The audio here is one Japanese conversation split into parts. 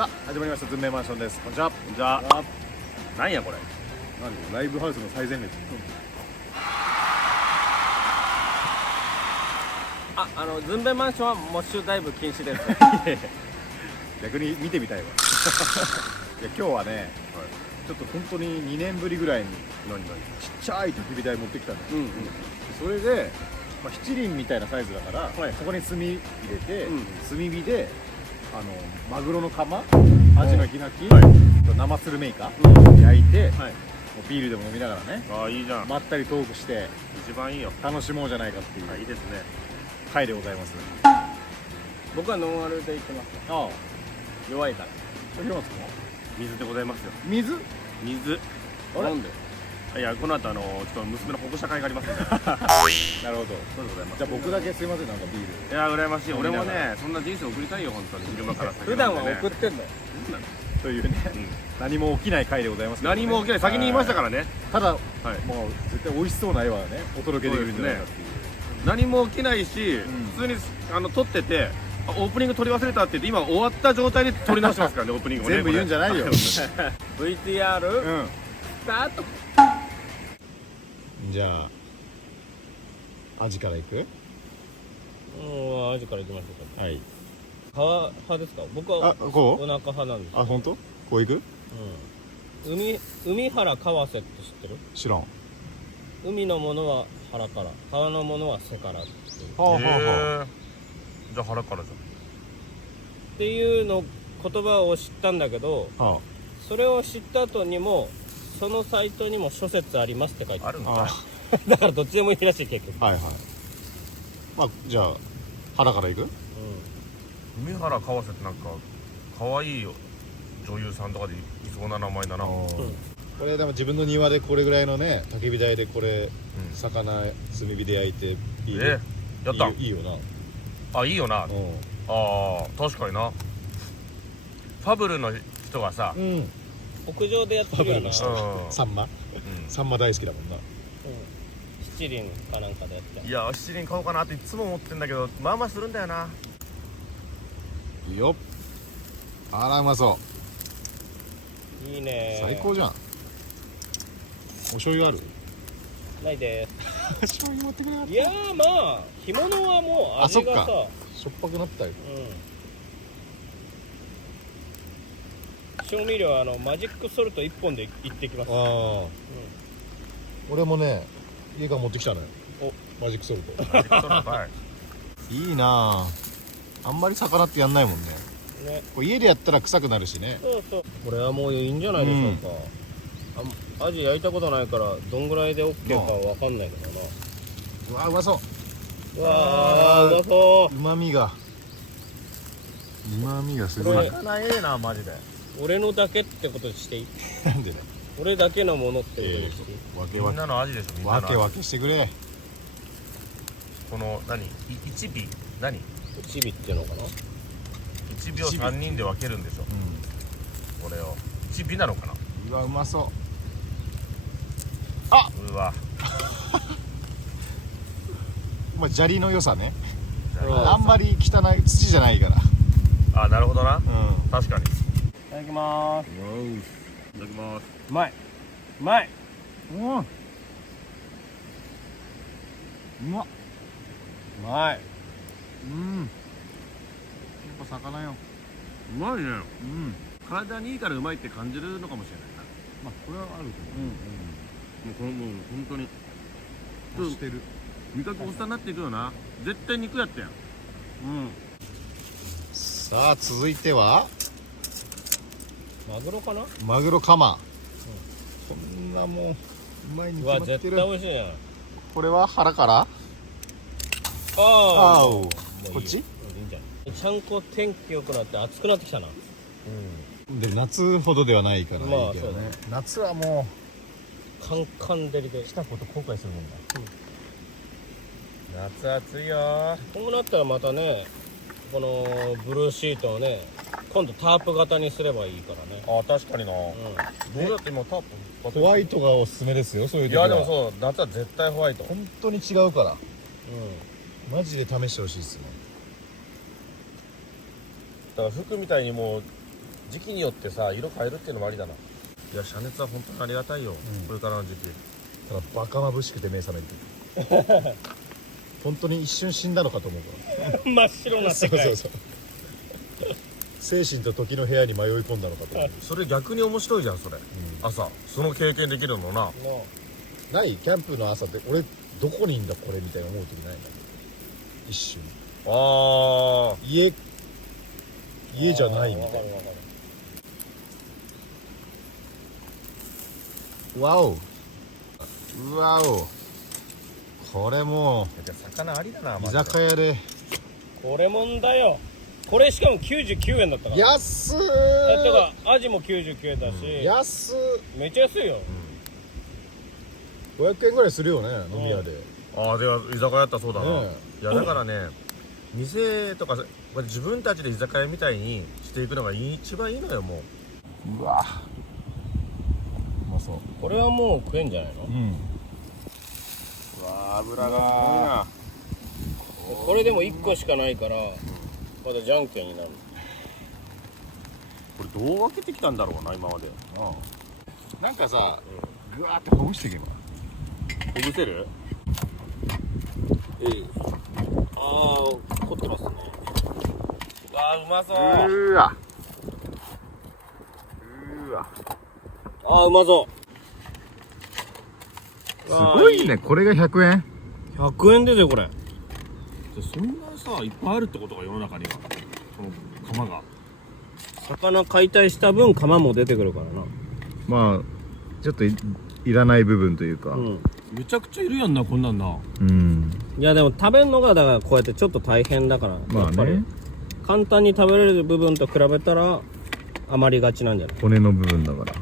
さあ始まりましたズンメイマンションです。こんにちは。じゃあ、なんやこれ。何ライブハウスの最前列。ズンベマンションはモッシュダイブ禁止です。逆に見てみたいわ。いや今日はね、ちょっと本当に2年ぶりぐらいにちっちゃい焚き火台持ってきたんですよ。それで、七輪みたいなサイズだから、そこに炭入れて、炭火でマグロの釜、アジの火焼き、生スルメイカ焼いて、ビールでも飲みながらね、ああ、いいじゃん。まったりトークして一番いいよ。楽しもうじゃないかっていういいですね。回でございます。僕はノンアルでいきます。ああ、弱いから。広松君は水でございますよ。水？水。なんで？いや、この後ちょっと娘の保護者会がありますんで。なるほど。そうでございます。じゃあ僕だけすいません、なんかビール。いや、羨ましい。俺もね、そんな人生送りたいよ、本当に。昼間から普段は送ってんだよ。というね、何も起きない回でございますけどね。何も起きない。先に言いましたからね。ただ、はい。もう絶対美味しそうな絵はね、お届けできるんじゃないかっていう。何も起きないし、普通に撮ってて、オープニング撮り忘れたって言って、今終わった状態で撮り直してますからね、オープニングをね。全部言うんじゃないよ。VTR スタート。じゃあアジからいく？アジからいきましょうか。はい。皮派ですか？僕はこう？お腹派なんです。あ、本当？こういく？海原川瀬って知ってる？知らん。海のものは腹から、川のものは背からっていう。はあはあはあ。じゃあ腹からじゃん。っていうの言葉を知ったんだけど、はそれを知った後にもそのサイトにも諸説ありますって書いてある。あるんかい。だからどっちでもいいらしい結局。はいはい。まあじゃあ腹からいく？海原川瀬ってなんか可愛い女優さんとかでいそうな名前だな。これでも自分の庭でこれぐらいのね、焚き火台でこれ、魚炭火で焼いてビール、やったん？いいよな。あ、いいよな。ああ、確かにな。ファブルの人がさ、屋上でやってるような。サンマ大好きだもんな。七輪かなんかでやってた。いや、七輪買おうかなっていつも思ってんだけど、まあまあするんだよな。いいよ。あらうまそいいね。う。最高じゃん。お醤油ある？ないで醤油持ってくれよ。いやー、まあ干物はもう味がさ、しょっぱくなったよ。調味料はマジックソルト1本でいってきます。俺もね、家から持ってきたのよ。マジックソルト。いいなあ。あんまり魚ってやんないもんね。これ家でやったら臭くなるしね。そうそう。これはもういいんじゃないでしょうか。アジ焼いたことないからどんぐらいで OK かわかんないけどな。うわ、うまそう。うわー、うまそう。うまみがすごい。魚ええなマジで。俺のだけってことにしていい？なんでね。俺だけのものってことにしていい？みんなの味でしょ、みんなの味。分けしてくれ。この1尾何？1尾っていうのかな。1尾を3人で分けるんでしょ。これを1尾なのかな。うわ、うまそう。うわ、砂利の良さね。あんまり汚い土じゃないから。あ、なるほどな。確かに。いただきまーす。いただきます。うまい。うまい。うまっ。うまい。やっぱ魚よ。うまいね。体にいいからうまいって感じるのかもしれないな。まあこれはあると思う。もう本当にしてる。味覚おっさんになっていくよな。絶対肉やったやん。さあ続いてはマグロかな。マグロカマ。こんなもううまいにうわ、決まってる。絶対美味しいね。これは腹から。こっち？いいんじゃない。ちゃんこ天気良くなって暑くなってきたな。で夏ほどではないからいいけどね。夏はもカンカン照りで。うしたこと後悔するもんだ。夏暑いよ。こうなったらまたね、このブルーシートをね、今度タープ型にすればいいからね。あ、確かにな。僕だって今タープホワイトがおすすめですよ。そういう時は。いやでもそう、夏は絶対ホワイト。本当に違うから。マジで試してほしいですね。だから服みたいにもう時期によってさ色変えるっていうのもありだな。いや遮熱は本当にありがたいよ、これからの時期。ただバカ眩しくて目覚めて本当に一瞬死んだのかと思うから真っ白な世界。そうそう精神と時の部屋に迷い込んだのかと思うそれ逆に面白いじゃんそれ、朝その経験できるのな。ないキャンプの朝って俺どこにいんだこれみたいな思う時ないの一瞬あ家じゃないみたいな。わおうわおこれも魚ありだな。う居酒屋でこれもんだよ。これしかも99円だったから。安てかアジも99円だし、安めっちゃ安いよ、500円ぐらいするよね飲み屋で。ああでは居酒屋やったらそうだな、ねいやだからね店とかこれ自分たちで居酒屋みたいにしていくのが一番いいのよ。もうわうまそう。これはもう食えんじゃないの、うわ油がすごいな。これでも1個しかないからまだじゃんけんになる。これどう分けてきたんだろうな今まで。なんかさぐわーってほぐしていけばほぐせる？ああ凝ってますね。あーうまそう。うわあーうまそうすごいね。これが100円。100円ですよこれ。そんなさいっぱいあるってことが世の中にはこの釜が。魚解体した分釜も出てくるからな。まあちょっといらない部分というかめちゃくちゃいるやんなこんなんな。いやでも食べるのがだからこうやってちょっと大変だから、まあやっぱりね簡単に食べれる部分と比べたら余りがちなんじゃない？骨の部分だから。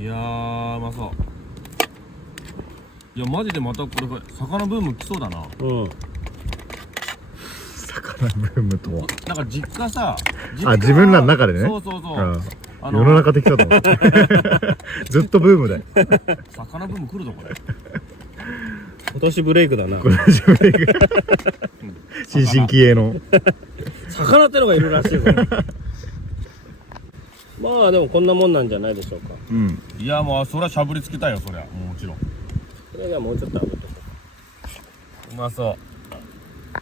いやーうまそう。いやマジでまたこれ魚ブーム来そうだな。魚ブームとはなんか実家さ自分らの中でね。そうそうそう世の中的だと思ってずっとブームだよ。魚ブーム来るぞこれ。今年ブレイクだな。新進気鋭の魚ってのがいるらしいぞ。まあでもこんなもんなんじゃないでしょうか。いやもうそりゃしゃぶりつけたいよそりゃもちろん。それじゃもうちょっと炙っとこうまそう。い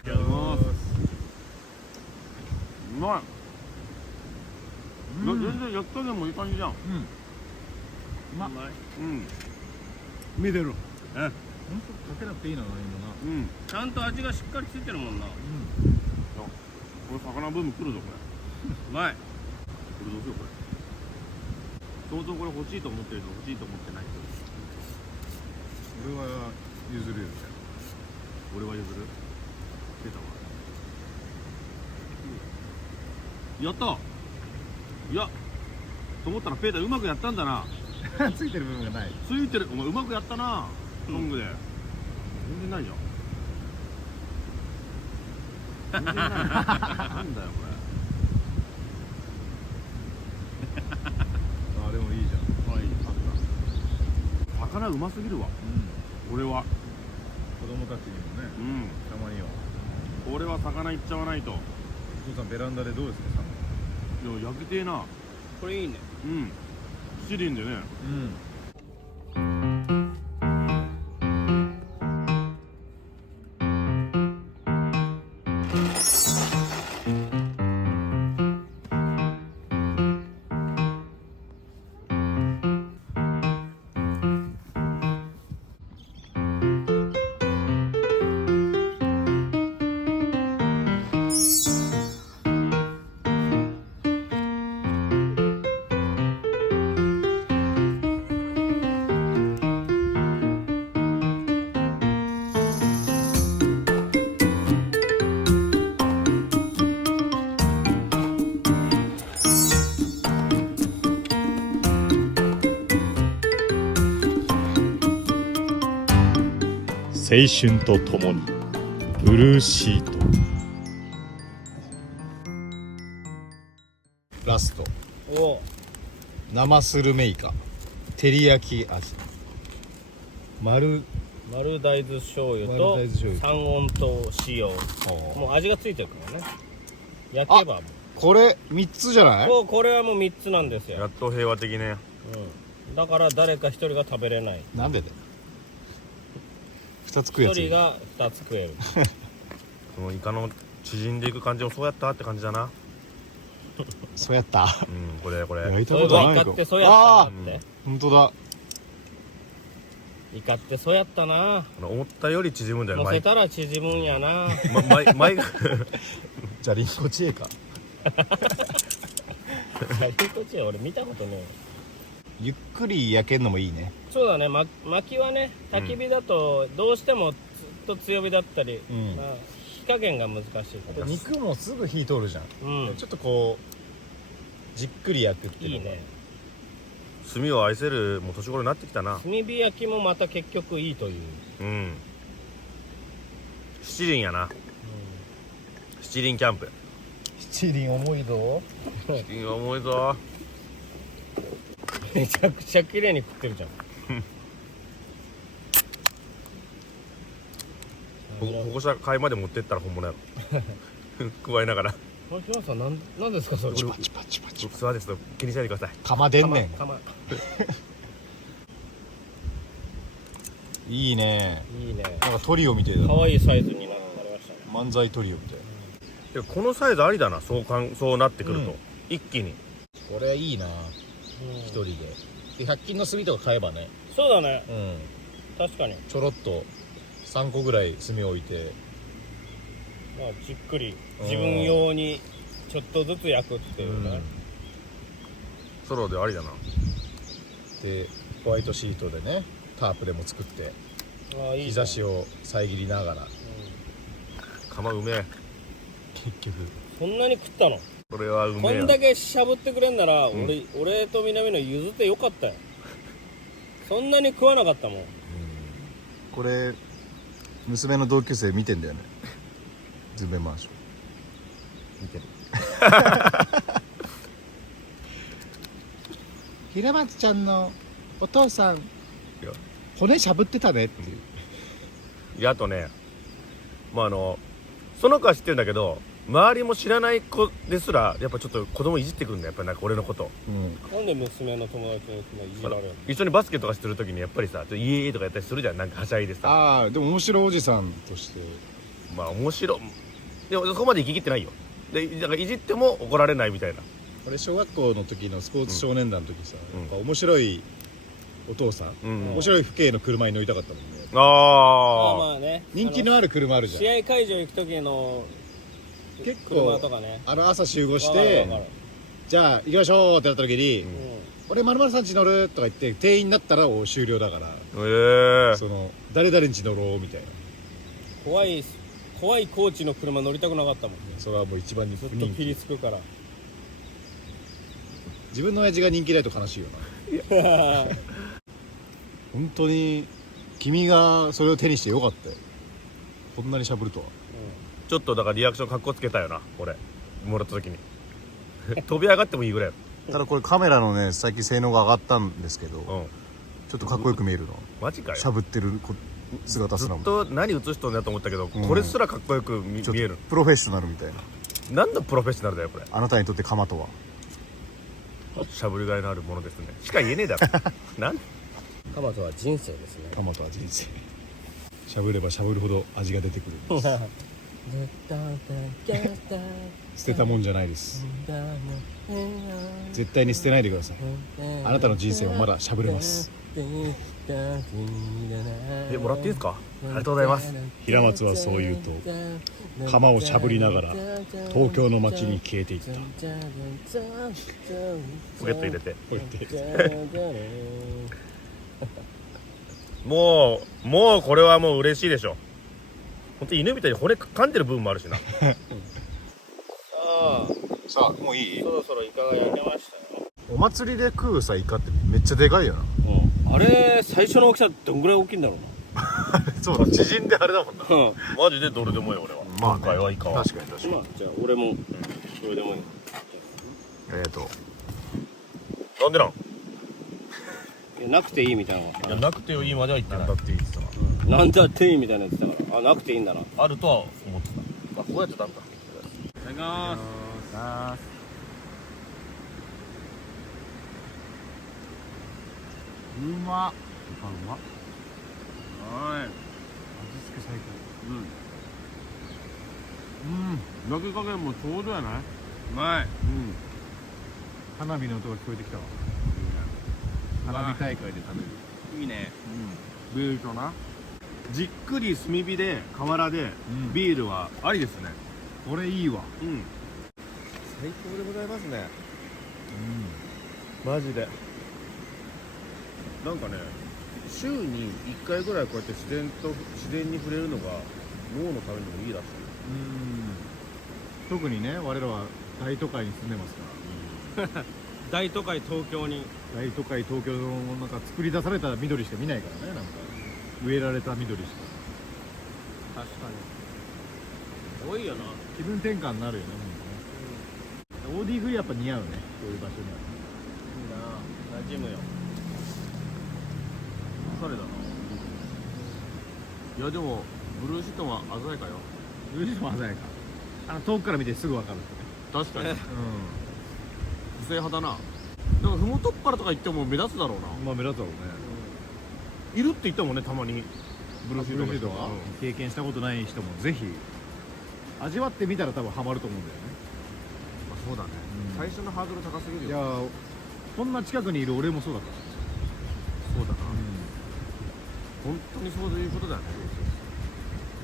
ただきます。うまい。全然焼き加減もいい感じじゃん。うまい。見てる。ほんとかけなくていいな何もな。ちゃんと味がしっかりついてるもんな。これ魚ブーム来るぞこれ。うまい。これどうしようこれ。相当これ欲しいと思ってる人欲しいと思ってない人。俺は譲るよ。俺は譲る。出たわ。やった。いやと思ったらペーターうまくやったんだな。ついてる部分がない。ついてる。お前うまくやったなトングで。全然ないじゃん。全然ない。なんだよこれ。でもいいじゃん。はい、あった。魚うますぎるわ。俺は。子供たちにもね、たまには。俺は魚いっちゃわないと。お父さんベランダでどうですかいや焼きてえな。これいいね。七輪でね。青春とともにブルーシート。ラストお生スルメイカ照り焼き味。丸大豆醤油と丸大豆醤油三温糖使用。もう味がついてるからね。焼けばこれ3つじゃない？もうこれはもう3つなんですよ。やっと平和的ね。だから誰か1人が食べれない。なんでだよ。2つ食うやつ1人が2つ食える。このイカの縮んでいく感じもそうやったって感じだな。そうやった。これ焼いたそういえばイことないかカってそうやったなあって。ほんとだ。イカってそうやったな。思ったより縮むんだよ。乗せたら縮むんやな。前がじゃあリンゴ知恵か。こっち俺見たことねゆっくり焼けんのもいいね。え。そうだね、薪はね、焚き火だとどうしてもずっと強火だったり、うんまあ、火加減が難しい。肉もすぐ火通るじゃん。うん、ちょっとこうじっくり焼くっていうのがいいね。炭を愛せるもう年頃になってきたな。炭火焼きもまた結局いいという。七輪やな。七輪キャンプ。七輪重いぞ。七輪重いぞ。めちゃくちゃ綺麗に食ってるじゃん。保護者会まで持ってったら本物やろ。加えながら。これ平野さんなんですかそれ。パチパチパチパチ。そうですと気にしないでください。釜でんねん。釜いいね。いいね。なんかトリオみたいだな。可愛いサイズになりましたね。漫才トリオみたいな。このサイズありだな。そうなってくると、一気に。これいいな。一人で。で100均の炭とか買えばね。そうだね。うん。確かに。ちょろっと3個ぐらい炭を置いて。まあじっくり自分用にちょっとずつ焼くっていうね。ソロでありだな。でホワイトシートでねタープでも作ってああいい日差しを遮りながら釜うめえ。結局そんなに食ったの？これはうめえよ。こんだけしゃぶってくれんなら、俺と南の譲ってよかったよ。そんなに食わなかったもん。これ娘の同級生見てんだよね。ズンベマンション見てる。平松ちゃんのお父さん骨しゃぶってたねっていう。あとね、まあその子は知ってるんだけど、周りも知らない子ですらやっぱちょっと子供いじってくるんだよ。やっぱりなんか俺のこと、なんで娘の友達にいじられるの？一緒にバスケとかしてる時にやっぱりさ、ちょっとイエーイとかやったりするじゃん。なんかはしゃいでさ。ああでも面白いおじさんとしてまあ面白い。でもそこまで行き切ってないよ。でだからいじっても怒られないみたいな。俺小学校の時のスポーツ少年団の時さ、やっぱ面白いお父さん、面白い父兄の車に乗りたかったもんね。まあね。人気のある車あるじゃん。試合会場行く時の結構車とかね。朝集合しわかるてわかるじゃあ行きましょうってなった時に、俺〇〇さんち乗るとか言って店員になったら終了だから、その誰々んち乗ろうみたいな。怖いコーチの車乗りたくなかったもん。それはもう一番にずっとピリつくから。自分の親父が人気ないと悲しいよな。本当に君がそれを手にしてよかったよ。こんなにしゃぶるとは。ちょっとだからリアクションかっこつけたよな、俺もらった時に。飛び上がってもいいぐらい。ただこれカメラのね最近性能が上がったんですけど、ちょっとかっこよく見えるの。マジかよ。しゃぶってる姿すらもずっと何映しとんだと思ったけど、これすらかっこよく見える。プロフェッショナルみたいな。何のプロフェッショナルだよこれ。あなたにとって釜とは。しゃぶりがいのあるものですねしか言えねえだろ。なん鎌とは人生ですね。釜とは人生。しゃぶればしゃぶるほど味が出てくるんです。捨てたもんじゃないです。絶対に捨てないでください。あなたの人生はまだしゃぶれます。もらっていいですか。ありがとうございます。平松はそう言うと釜をしゃぶりながら東京の街に消えていった。ポケット入れてもうこれはもう嬉しいでしょ。本当に犬みたいに骨噛んでる部分もあるしな。さあもういい？そろそろイカが焼けましたよ。お祭りで食うさイカってめっちゃでかいよな。あれ最初の大きさどんぐらい大きいんだろうそうだ縮んであれだもんな。な。マジでどれでもいい俺は。まあね今回はイカは確かに確かに。まあじゃあ俺もそれでもいい。ありがとう。なんでなん。なくていいみたいなのがいやなくていいまでは言ってない。だっていいって言ってたなんだっていいみたいなやつだから、あ、なくていいんだな。な。あるとは思ってた。あこうやってたんだ。いただきます。ます。うまっ。パンうまっ。はい。味付け最高。焼き加減もちょうどやない？うまい。花火の音が聞こえてきたわ。花火大会で食べる。いいね。ビールとな。じっくり炭火で河原でんビールはありですね。これいいわ。最高でございますね。マジで。なんかね、週に1回ぐらいこうやって自然に触れるのが脳のためにもいいらしい。特にね、我らは大都会に住んでますから。大都会東京に。大都会東京のなんか作り出された緑しか見ないからね。なんか植えられた緑しか。確かに。多いよな。気分転換になるよね。オーディフリーやっぱ似合うね。こういう場所には。いいな。馴染むよ。おしゃれだな。いやでもブルーシートは鮮やかよ。ブルーシートも鮮やか。遠くから見てすぐ分かる。確かに。個性派だな。でもふもとっぱらとか行っても目立つだろうな。まあ目立つだろうね。いるって言ったもんね、たまにブルーシートの人が。経験したことない人もぜひ味わってみたら多分ハマると思うんだよね。まあそうだね、最初のハードル高すぎるいよ。やこんな近くにいる俺もそうだった。そうだな、本当にそういうことだよね。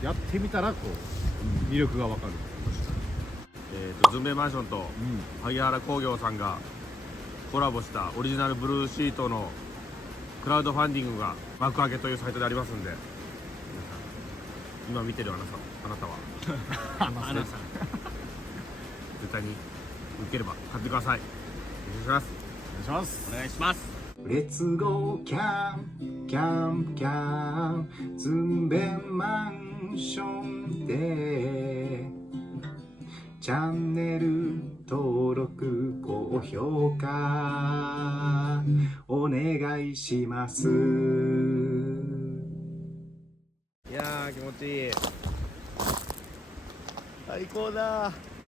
やってみたらこう、魅力が分かる。ズンベイマンションと萩原工業さんがコラボしたオリジナルブルーシートのクラウドファンディングが幕開けというサイトでありますんで、今見てるあなたはアナさん。絶対に受ければ買ってください。お願いします。お願いします。お願いします。レッツゴーキャンキャンキャンズンベンマンションでチャンネル登録高評価お願いします。いやー気持ちいい。最高だー。